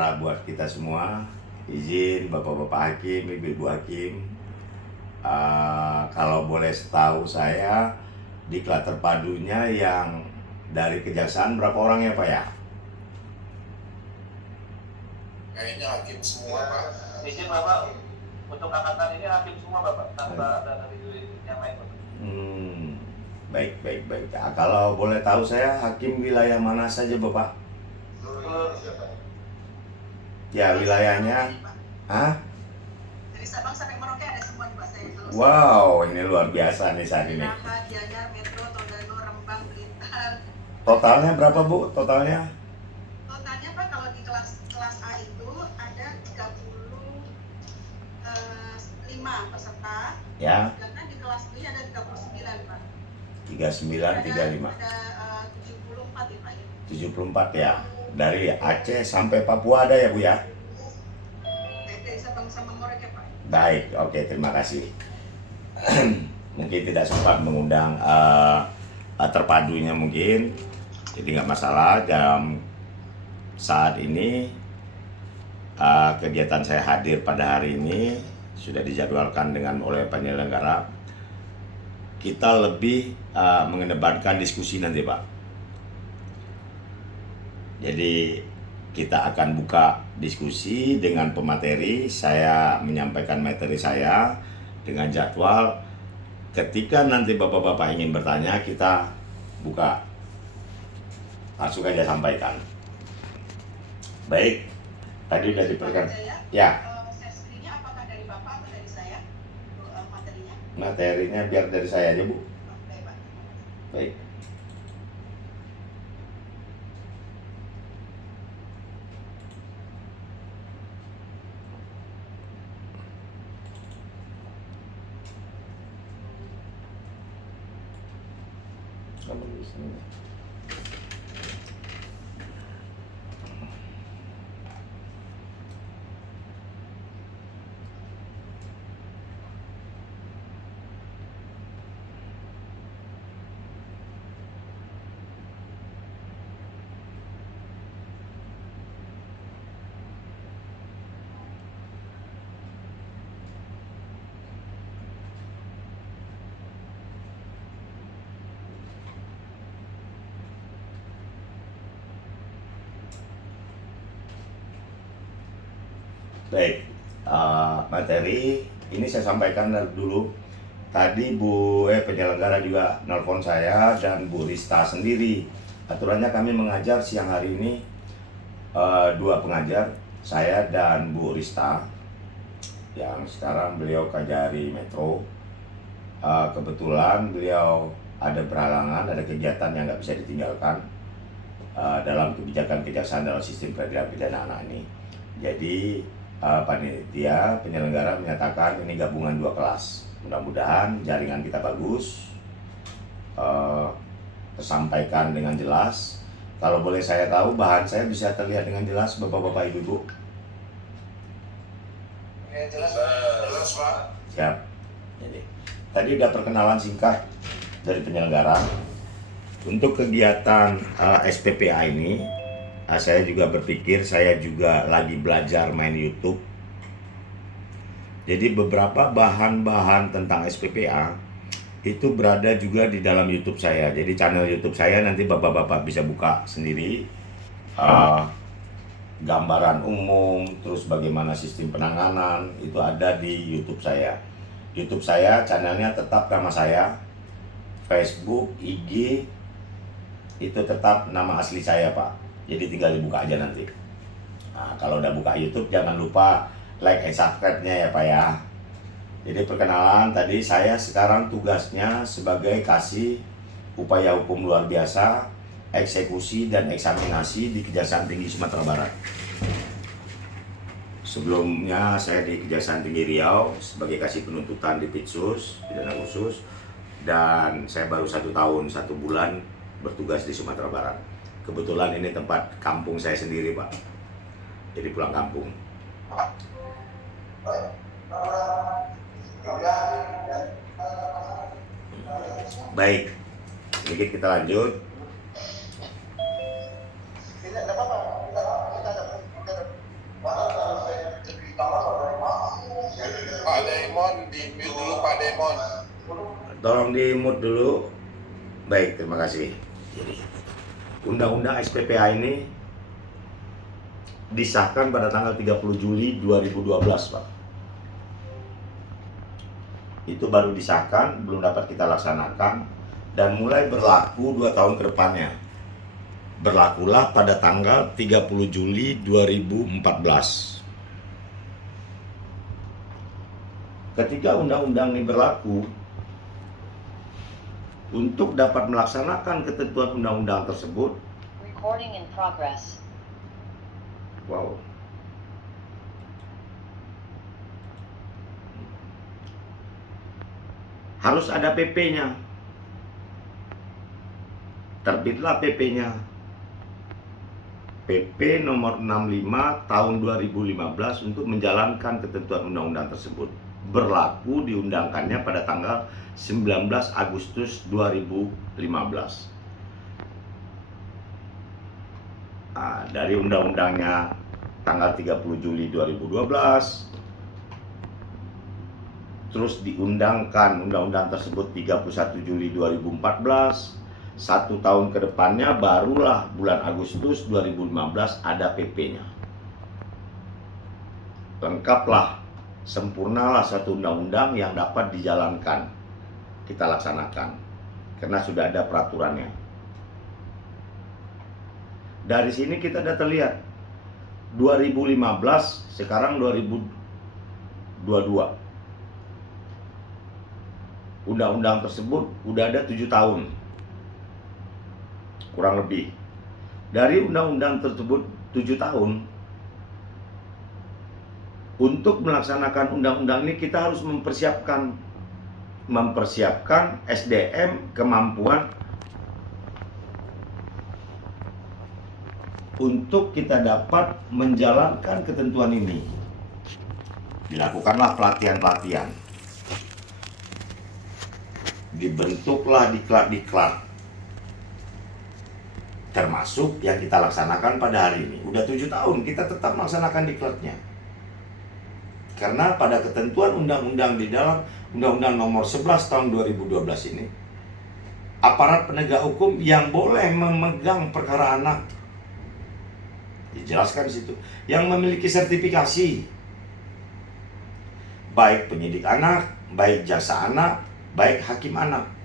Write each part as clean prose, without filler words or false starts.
sejahtera buat kita semua. Izin Bapak-Bapak Hakim, Ibu-Ibu Hakim, kalau boleh tahu saya, diklat terpadunya yang dari kejaksaan berapa orang ya Pak ya? Kayaknya hakim semua Pak. Izin Bapak, untuk angkatan ini hakim semua Bapak, tanpa ada dari yang lain Bapak. Baik. Kalau boleh tahu saya hakim wilayah mana saja Bapak? Ya wilayahnya, Dari Sabang sampai Merauke ada semua di Pak saya. wow ini luar biasa nih saat ini. Gianyar, Metro, Tondano, Rembang, Blitar. Totalnya berapa Bu? Totalnya Pak kalau di kelas A itu ada 35 peserta. ya? Karena di kelas B ada 39 Pak. 39, 35. Ada 74 ya Pak ya. 74 ya. Dari Aceh sampai Papua ada ya Bu ya? Dari Sabang sampai Merauke Pak. Baik, oke, terima kasih. Mungkin tidak sempat mengundang terpadunya mungkin, jadi nggak masalah. Jam saat ini kegiatan saya hadir pada hari ini sudah dijadwalkan oleh penyelenggara. Kita lebih mengedepankan diskusi nanti Pak. Jadi kita akan buka diskusi dengan pemateri, saya menyampaikan materi saya dengan jadwal. Ketika nanti Bapak-Bapak ingin bertanya, kita buka, langsung aja sampaikan. Baik, tadi sudah diperkenalkan. Ya. Seslinya apakah dari Bapak atau dari saya? Materinya? Materinya biar dari saya aja Bu. Baik Pak. Baik. Baik, materi ini saya sampaikan dulu. Tadi penyelenggara juga nelpon saya dan Bu Rista sendiri. Aturannya kami mengajar siang hari ini 2 pengajar, saya dan Bu Rista. Yang sekarang beliau Kajari Metro. Kebetulan beliau ada berhalangan, ada kegiatan yang nggak bisa ditinggalkan dalam kebijakan kejaksaan dalam sistem peradilan pidana anak ini. Jadi panitia penyelenggara menyatakan ini gabungan 2 kelas. Mudah-mudahan jaringan kita bagus, tersampaikan dengan jelas. Kalau boleh saya tahu, bahan saya bisa terlihat dengan jelas Bapak-Bapak Ibu-Ibu? Jelas Pak. Siap. Jadi, tadi udah perkenalan singkat dari penyelenggara. Untuk kegiatan SPPA ini, saya juga berpikir, saya juga lagi belajar main YouTube. Jadi beberapa bahan-bahan tentang SPPA itu berada juga di dalam YouTube saya. Jadi channel YouTube saya nanti Bapak-Bapak bisa buka sendiri. Gambaran umum, terus bagaimana sistem penanganan, itu ada di YouTube saya. YouTube saya, channelnya tetap nama saya. Facebook, IG, itu tetap nama asli saya Pak. Jadi tinggal dibuka aja nanti. Nah, kalau udah buka YouTube jangan lupa like and subscribe-nya ya Pak ya. Jadi perkenalan, tadi saya sekarang tugasnya sebagai kasih upaya hukum luar biasa, eksekusi dan eksaminasi di Kejaksaan Tinggi Sumatera Barat. Sebelumnya saya di Kejaksaan Tinggi Riau sebagai kasih penuntutan di Pitsus, pidana khusus, dan saya baru 1 tahun 1 bulan bertugas di Sumatera Barat. Kebetulan ini tempat kampung saya sendiri Pak, jadi pulang kampung. Baik, sedikit kita lanjut. telepon. Tolong di mute dulu. Baik, terima kasih. Jadi, Undang-Undang SPPA ini disahkan pada tanggal 30 Juli 2012, Pak. Itu baru disahkan, belum dapat kita laksanakan, dan mulai berlaku 2 tahun ke depannya. Berlakulah pada tanggal 30 Juli 2014. Ketika undang-undang ini berlaku, untuk dapat melaksanakan ketentuan undang-undang tersebut, Recording in progress. wow, harus ada PP-nya. Terbitlah PP-nya. PP nomor 65 tahun 2015 untuk menjalankan ketentuan undang-undang tersebut. Berlaku diundangkannya pada tanggal 19 Agustus 2015. Dari undang-undangnya tanggal 30 Juli 2012, terus diundangkan undang-undang tersebut 31 Juli 2014. 1 tahun ke depannya barulah bulan Agustus 2015 ada PP-nya. Lengkaplah, sempurnalah satu undang-undang yang dapat dijalankan, kita laksanakan, karena sudah ada peraturannya. Dari sini kita sudah terlihat 2015, sekarang 2022. Undang-undang tersebut udah ada 7 tahun kurang lebih. Dari undang-undang tersebut 7 tahun, untuk melaksanakan undang-undang ini kita harus mempersiapkan SDM, kemampuan untuk kita dapat menjalankan ketentuan ini. Dilakukanlah pelatihan-pelatihan, dibentuklah diklat-diklat, termasuk yang kita laksanakan pada hari ini. Udah 7 tahun kita tetap melaksanakan diklatnya, karena pada ketentuan undang-undang di dalam Undang-Undang nomor 11 tahun 2012 ini, aparat penegak hukum yang boleh memegang perkara anak, dijelaskan di situ, yang memiliki sertifikasi, baik penyidik anak, baik jaksa anak, baik hakim anak.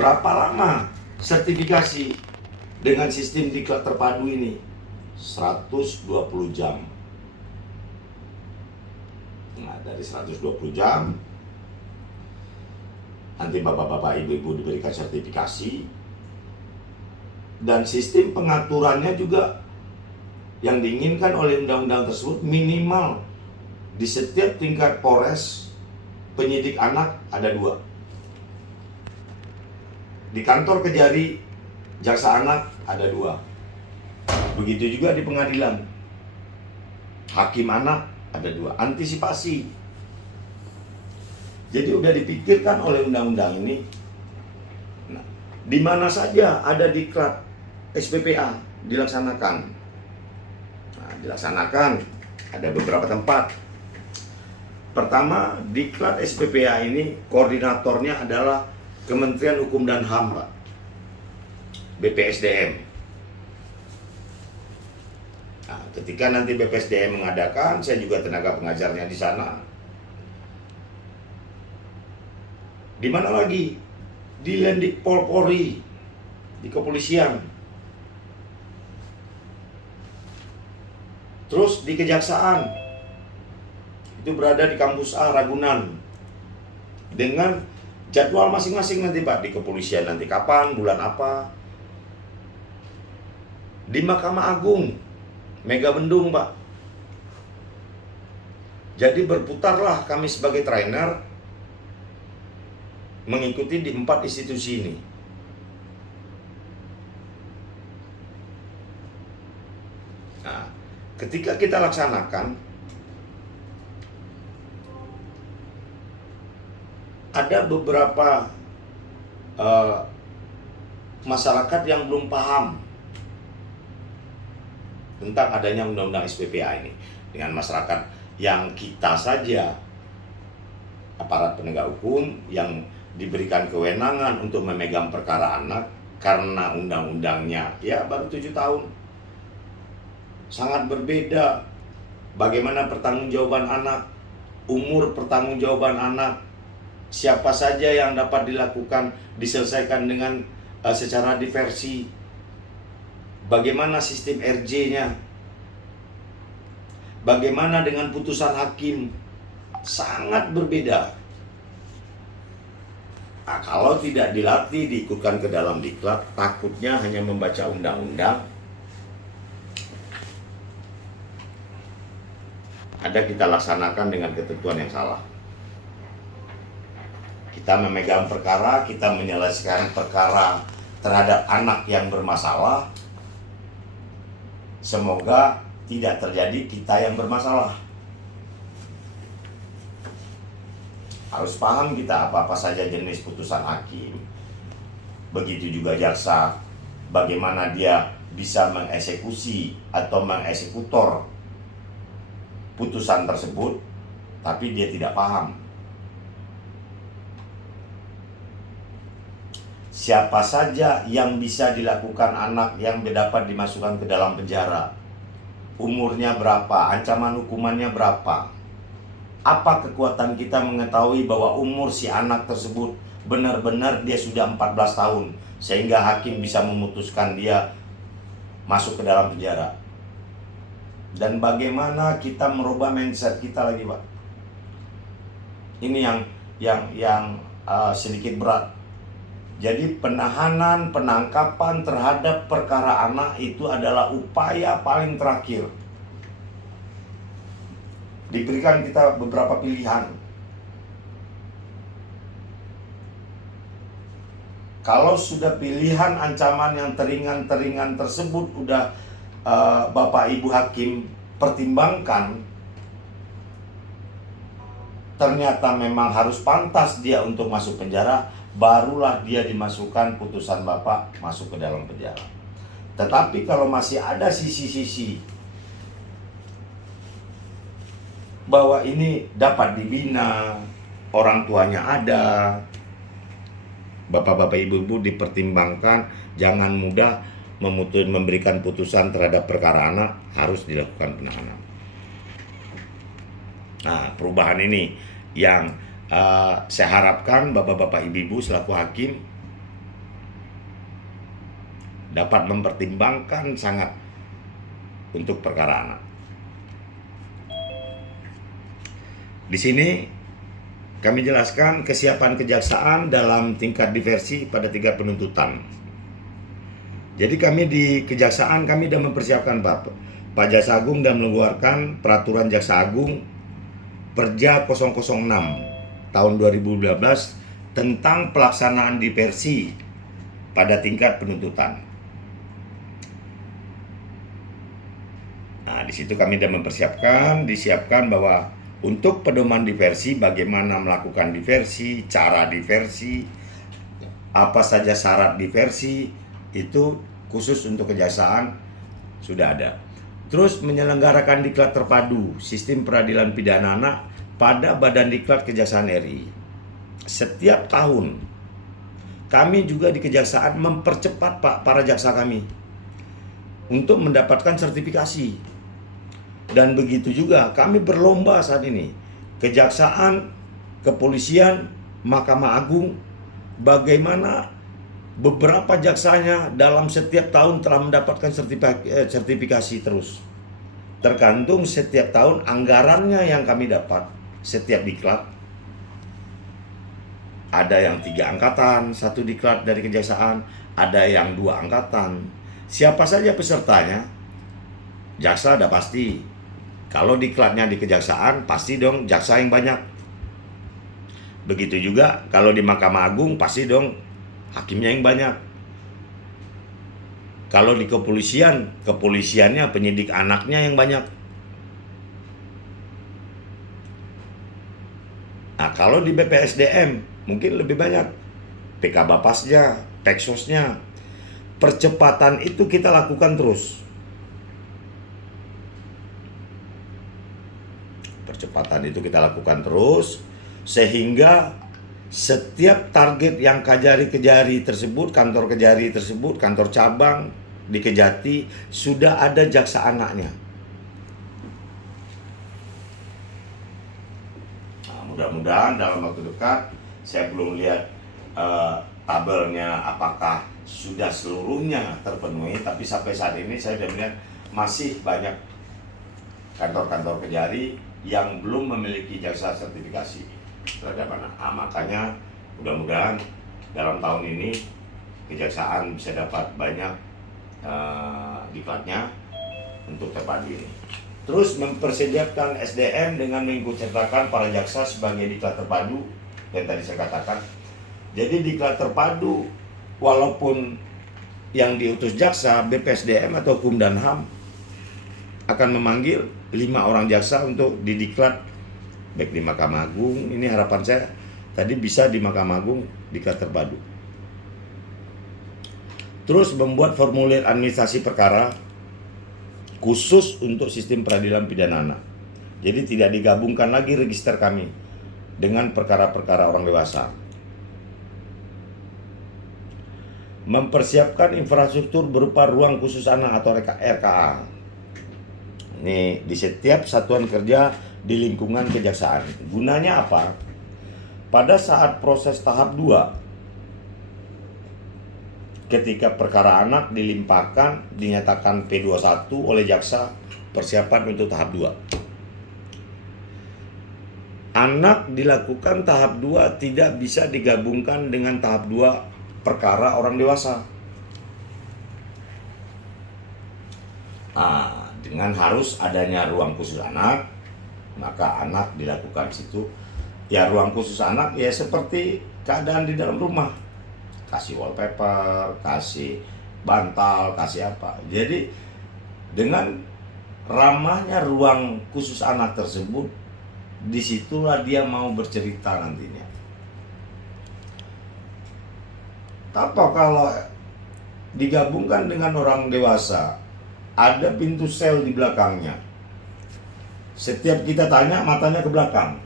Berapa lama sertifikasi dengan sistem diklat terpadu ini? 120 jam. Nah, dari 120 jam nanti bapak-bapak, ibu-ibu diberikan sertifikasi, dan sistem pengaturannya juga yang diinginkan oleh undang-undang tersebut minimal di setiap tingkat Polres penyidik anak ada 2. Di kantor Kejari jaksa anak ada 2. Begitu juga di pengadilan, hakim anak ada 2. Antisipasi. Jadi udah dipikirkan oleh undang-undang ini. Nah, di mana saja ada diklat SPPA dilaksanakan. Nah, dilaksanakan ada beberapa tempat. Pertama, diklat SPPA ini koordinatornya adalah Kementerian Hukum dan HAM, Pak. BPSDM. Nah, ketika nanti BPSDM mengadakan, saya juga tenaga pengajarnya di sana. Di mana lagi? Di Lendikpol Polri, di kepolisian. Terus di kejaksaan. Itu berada di kampus A Ragunan. Dengan jadwal masing-masing nanti, Pak. Di kepolisian nanti kapan, bulan apa. Di Mahkamah Agung, Megabendung, Pak. Jadi berputarlah kami sebagai trainer mengikuti di 4 institusi ini. Nah, ketika kita laksanakan, ada beberapa masyarakat yang belum paham tentang adanya undang-undang SPPA ini. Dengan masyarakat yang kita saja aparat penegak hukum yang diberikan kewenangan untuk memegang perkara anak karena undang-undangnya ya baru 7 tahun. Sangat berbeda bagaimana pertanggungjawaban anak, umur pertanggungjawaban anak, siapa saja yang dapat dilakukan, diselesaikan dengan secara diversi, bagaimana sistem RJ-nya, bagaimana dengan putusan hakim, sangat berbeda. Nah, kalau tidak dilatih, diikutkan ke dalam diklat, takutnya hanya membaca undang-undang, ada kita laksanakan dengan ketentuan yang salah. Kita memegang perkara, kita menyelesaikan perkara terhadap anak yang bermasalah. Semoga tidak terjadi kita yang bermasalah. Harus paham kita apa-apa saja jenis putusan hakim. Begitu juga jaksa, bagaimana dia bisa mengeksekusi atau mengeksekutor putusan tersebut, tapi dia tidak paham. Siapa saja yang bisa dilakukan anak yang dapat dimasukkan ke dalam penjara? Umurnya berapa? Ancaman hukumannya berapa? Apa kekuatan kita mengetahui bahwa umur si anak tersebut benar-benar dia sudah 14 tahun sehingga hakim bisa memutuskan dia masuk ke dalam penjara? Dan bagaimana kita merubah mindset kita lagi, Pak? Ini yang sedikit berat. Jadi penahanan, penangkapan terhadap perkara anak itu adalah upaya paling terakhir. Diberikan kita beberapa pilihan. Kalau sudah pilihan ancaman yang teringan-teringan tersebut udah Bapak Ibu Hakim pertimbangkan, ternyata memang harus pantas dia untuk masuk penjara, barulah dia dimasukkan putusan Bapak masuk ke dalam penjara. Tetapi kalau masih ada sisi-sisi bahwa ini dapat dibina, orang tuanya ada, Bapak-bapak Ibu-ibu dipertimbangkan, jangan mudah memberikan putusan terhadap perkara anak, harus dilakukan penahanan. Nah, perubahan ini yang saya harapkan Bapak-bapak Ibu-ibu selaku hakim dapat mempertimbangkan sangat untuk perkara anak. Di sini kami jelaskan kesiapan kejaksaan dalam tingkat diversi pada tingkat penuntutan. Jadi kami di kejaksaan kami sudah mempersiapkan Pak Jaksa Agung dan mengeluarkan peraturan Jaksa Agung Perja 006 tahun 2012 tentang pelaksanaan diversi pada tingkat penuntutan. Nah, di situ kami sudah disiapkan bahwa untuk pedoman diversi, bagaimana melakukan diversi, cara diversi, apa saja syarat diversi, itu khusus untuk kejaksaan sudah ada. Terus menyelenggarakan diklat terpadu sistem peradilan pidana anak pada Badan Diklat Kejaksaan RI. Setiap tahun kami juga di kejaksaan mempercepat para jaksa kami untuk mendapatkan sertifikasi. Dan begitu juga kami berlomba saat ini, kejaksaan, kepolisian, Mahkamah Agung, bagaimana beberapa jaksanya dalam setiap tahun telah mendapatkan sertifikasi terus. Tergantung setiap tahun anggarannya yang kami dapat setiap diklat. Ada yang 3 angkatan, 1 diklat dari kejaksaan, ada yang 2 angkatan. Siapa saja pesertanya, jaksa ada pasti. Kalau diklatnya di kejaksaan, pasti dong jaksa yang banyak. Begitu juga kalau di Mahkamah Agung, pasti dong hakimnya yang banyak. Kalau di kepolisian, kepolisiannya penyidik anaknya yang banyak. Nah, kalau di BPSDM, mungkin lebih banyak. PK Bapasnya, Peksosnya. Percepatan itu kita lakukan terus. Percepatan itu kita lakukan terus Sehingga setiap target yang Kejari tersebut, kantor Kejari tersebut, kantor cabang di Kejati sudah ada jaksa anaknya. Nah, mudah-mudahan dalam waktu dekat, saya belum lihat tabelnya apakah sudah seluruhnya terpenuhi, tapi sampai saat ini saya sudah melihat masih banyak kantor-kantor Kejari yang belum memiliki jaksa sertifikasi terhadap anak. Nah, makanya mudah-mudahan dalam tahun ini kejaksaan bisa dapat banyak diklatnya untuk terpadu ini. Terus mempersiapkan SDM dengan mengikutsertakan para jaksa sebagai diklat terpadu yang tadi saya katakan. Jadi diklat terpadu walaupun yang diutus jaksa, BPSDM atau Hukum dan HAM akan memanggil 5 orang jaksa untuk didiklat baik di Mahkamah Agung. Ini harapan saya tadi bisa di Mahkamah Agung diklat terpadu. Terus membuat formulir administrasi perkara khusus untuk sistem peradilan pidana anak. Jadi tidak digabungkan lagi register kami dengan perkara-perkara orang dewasa. Mempersiapkan infrastruktur berupa ruang khusus anak atau RKA. Ini di setiap satuan kerja di lingkungan kejaksaan. Gunanya apa? Pada saat proses tahap 2, ketika perkara anak dilimpahkan, dinyatakan P21 oleh jaksa, persiapan untuk tahap 2. Anak dilakukan tahap 2 tidak bisa digabungkan dengan tahap 2 perkara orang dewasa. Nah, dengan harus adanya ruang khusus anak, maka anak dilakukan situ. Ya, ruang khusus anak ya seperti keadaan di dalam rumah. Kasih wallpaper, kasih bantal, kasih apa. Jadi dengan ramahnya ruang khusus anak tersebut, disitulah dia mau bercerita nantinya. Tapi kalau digabungkan dengan orang dewasa, ada pintu sel di belakangnya. Setiap kita tanya, matanya ke belakang.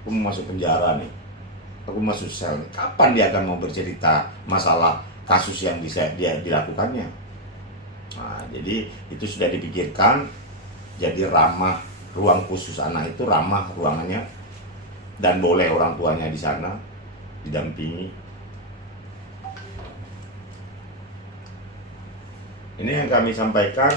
Aku mau masuk penjara nih, aku masuk sel nih. Kapan dia akan mau bercerita masalah kasus yang dia dilakukannya? Nah, jadi itu sudah dipikirkan. Jadi ramah, ruang khusus anak itu ramah ruangannya, dan boleh orang tuanya di sana didampingi. Ini yang kami sampaikan.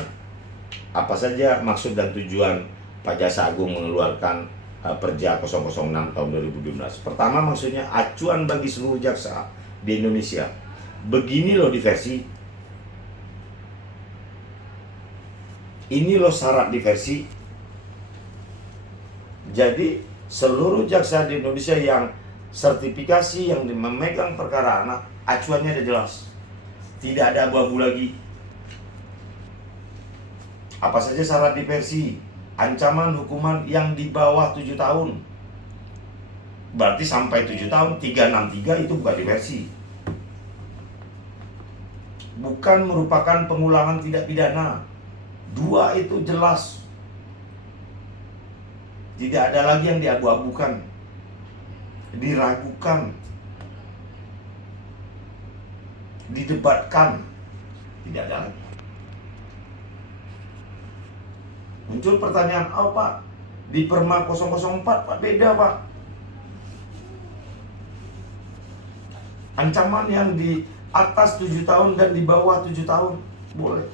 Apa saja maksud dan tujuan Pak Jaksa Agung mengeluarkan Perja 006 tahun 2012. Pertama, maksudnya acuan bagi seluruh jaksa di Indonesia. Begini loh diversi. Ini loh syarat diversi. Jadi seluruh jaksa di Indonesia yang sertifikasi, yang memegang perkara anak, acuannya ada jelas. Tidak ada abu-abu lagi. Apa saja syarat diversi? Ancaman hukuman yang di bawah 7 tahun. Berarti sampai 7 tahun, 363 itu bukan diversi. Bukan merupakan pengulangan tidak pidana. 2 itu jelas. Tidak ada lagi yang diabu-abukan, diragukan, didebatkan. Tidak ada lagi. Muncul pertanyaan, oh Pak, di Perma 004 Pak beda Pak. Ancaman yang di atas 7 tahun dan di bawah 7 tahun boleh.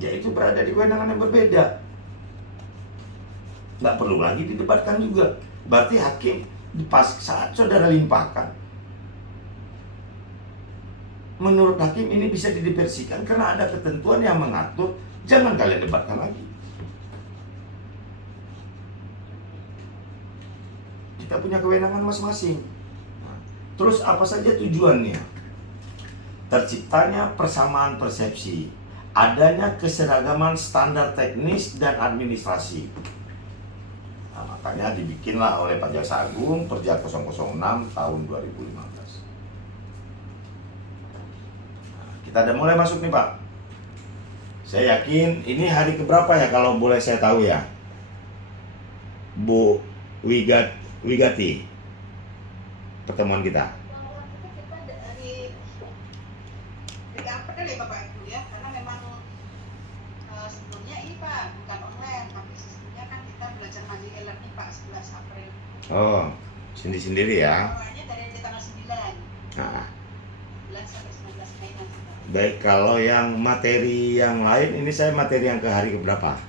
Ya itu berada di kewenangan yang berbeda. Nggak perlu lagi didebatkan juga. Berarti hakim pas saat saudara limpahkan, menurut hakim ini bisa didiversikan karena ada ketentuan yang mengatur. Jangan kalian debatkan lagi. Kita punya kewenangan masing-masing. Nah, terus apa saja tujuannya? Terciptanya persamaan persepsi, adanya keseragaman standar teknis dan administrasi. Nah, makanya dibikinlah oleh Pak Jaksa Agung Perja 006 tahun 2015. Kita udah mulai masuk nih Pak. Saya yakin ini hari keberapa ya kalau boleh saya tahu ya? Bu Wigati pertemuan kita? Kita dari April ya Bapak Ibu ya, karena memang sebelumnya ini Pak bukan online, tapi sistemnya kan kita belajar mandiri e-learning Pak 11 April. Oh, sendiri ya. Awalnya dari tanggal 9. Nah, 9 sampai 19 Mei nanti Pak. baik, kalau yang materi yang lain ini saya materi yang ke hari keberapa?